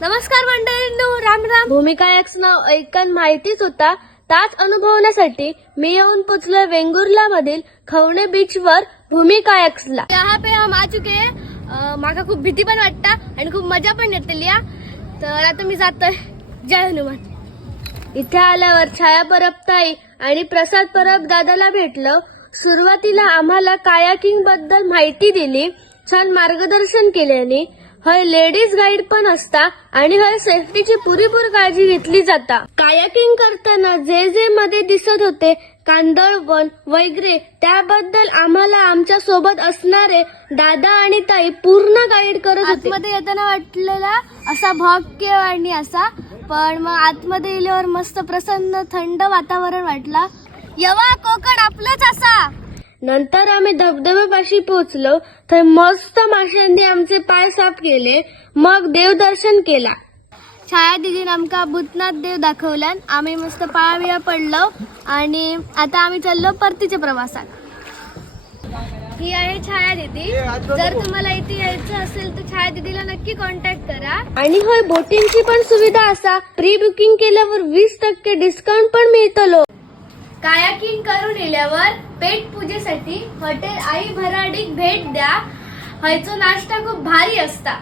नमस्कार मंडळींनो, राम राम. भूमिका एक्स नाव ऐकून माहितीच होता. ताच अनुभवण्यासाठी मी येऊन पोचलो वेंगुर्ला मधील खवणे बीच वर भूमिका एक्सला. यहाँ पे हम आ चुके हैं. माका खूप भीती पण वाटता आणि खूप मजा पण येते लिया. तर आता मी जातोय. जय हनुमान. इथे आल्यावर छाया परब ताई आणि प्रसाद परब दादाला भेटलो. सुरुवातीला आम्हाला कायाकिंग बद्दल माहिती दिली, छान मार्गदर्शन केल्याने. हय लेडीज गाईड पण असता आणि हय सेफ्टीची पुरेपूर काळजी घेतली जाता. कायाकिंग करताना जे जे मध्ये दिसत होते कांदळवन वगैरे त्याबद्दल आम्हाला आमच्या सोबत असणारे दादा आणि ताई पूर्ण गाईड करत होते. आतमध्ये येताना वाटलेला असा भॉक्यवाणी असा, पण मग आतमध्ये गेल्यावर मस्त प्रसन्न थंड वातावरण वाटला. यवा कोकण आपलंच असा. नंतर आम्ही धबधब्यापाशी पोहोचलो तर मस्त माशांनी आमचे पाय साफ केले. मग देवदर्शन केला. छाया दिदीने आमका भूतनाथ देव दाखवला. आम्ही मस्त पायाबिया पडलो आणि आता आम्ही चाललो परतीच्या प्रवासात. ही आहे छाया दिदी. जर तुम्हाला इथे यायचं असेल तर छाया दिदीला नक्की कॉन्टॅक्ट करा. आणि होय बोटिंगची पण सुविधा असा. प्री बुकिंग केल्यावर 20% डिस्काउंट पण मिळतलो. कायाकिंग करून येल्यावर पेट पूजेसाठी हॉटेल आई भराडीक भेट द्या. हयचो नाश्ता खूप भारी असता.